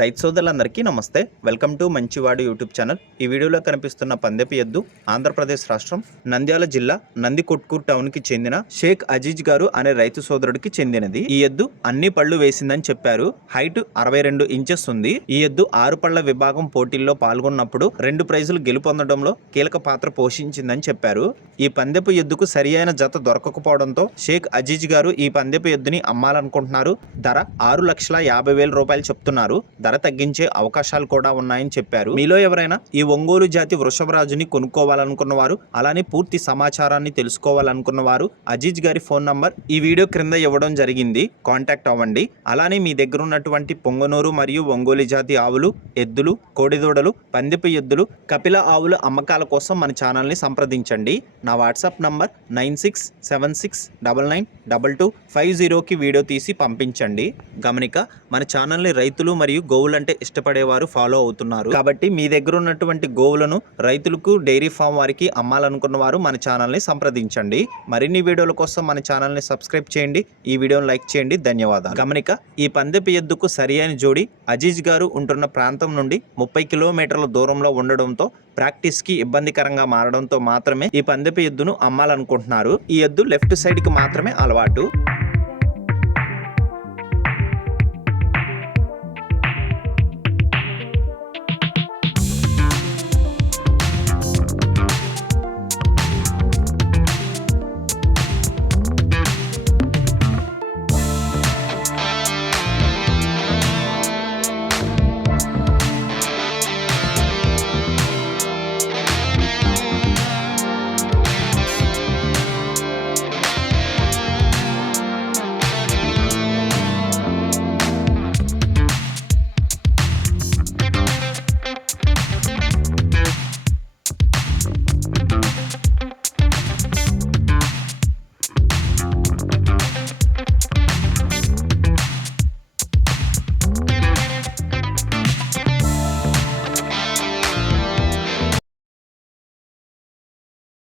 రైతు సోదరులందరికీ నమస్తే. వెల్కమ్ టు మంచివాడు యూట్యూబ్ ఛానల్. ఈ వీడియోలో కనిపిస్తున్న పందెపు ఎద్దు ఆంధ్రప్రదేశ్ రాష్ట్రం నంద్యాల జిల్లా నందికొట్కూరు టౌన్కి చెందిన షేక్ అజీజ్ గారు అనే రైతు సోదరుడికి చెందినది. ఈ ఎద్దు అన్ని పళ్ళు వేసిందని చెప్పారు. హైట్ 62 ఇంచెస్ ఉంది. ఈ ఎద్దు 6 పళ్ల విభాగం పోటీల్లో పాల్గొన్నప్పుడు 2 ప్రైజులు గెలుపొందడంలో కీలక పాత్ర పోషించిందని చెప్పారు. ఈ పందెపు ఎద్దుకు సరియైన జత దొరకకపోవడంతో షేక్ అజీజ్ గారు ఈ పందెపు ఎద్దుని అమ్మాలనుకుంటున్నారు. ధర 6,50,000 రూపాయలు చెప్తున్నారు. ధర తగ్గించే అవకాశాలు కూడా ఉన్నాయని చెప్పారు. మీలో ఎవరైనా ఈ ఒంగోలు జాతి వృషభరాజుని కొనుక్కోవాలనుకున్న వారు, అలానే పూర్తి సమాచారాన్ని తెలుసుకోవాలనుకున్న వారు అజీజ్ గారి ఫోన్ నంబర్ ఈ వీడియో క్రింద ఇవ్వడం జరిగింది. కాంటాక్ట్ అవ్వండి. అలానే మీ దగ్గర ఉన్నటువంటి పొంగనూరు మరియు ఒంగోలు జాతి ఆవులు, ఎద్దులు, కోడిదూడలు, పందెపు ఎద్దులు, కపిల ఆవుల అమ్మకాల కోసం మన ఛానల్ని సంప్రదించండి. నా వాట్సాప్ నంబర్ 9676992250కి వీడియో తీసి పంపించండి. గమనిక, మన ఛానల్ని రైతులు మరియు గోవులంటే ఇష్టపడేవారు ఫాలో అవుతున్నారు. కాబట్టి మీ దగ్గర ఉన్నటువంటి గోవులను రైతులకు, డైరీ ఫామ్ వారికి అమ్మాలనుకున్న వారు మన ఛానల్ని సంప్రదించండి. మరిన్ని వీడియోల కోసం మన ఛానల్ని సబ్స్క్రైబ్ చేయండి. ఈ వీడియోని లైక్ చేయండి. ధన్యవాదాలు. గమనిక, ఈ పందెపు ఎద్దుకు సరియైన జోడి అజీజ్ గారు ఉంటున్న ప్రాంతం నుండి 30 కిలోమీటర్ల దూరంలో ఉండడంతో ప్రాక్టీస్కి ఇబ్బందికరంగా మారడంతో మాత్రమే ఈ పందెపు ఎద్దును అమ్మాలనుకుంటున్నారు. ఈ ఎద్దు లెఫ్ట్ సైడ్కి మాత్రమే అలవాటు.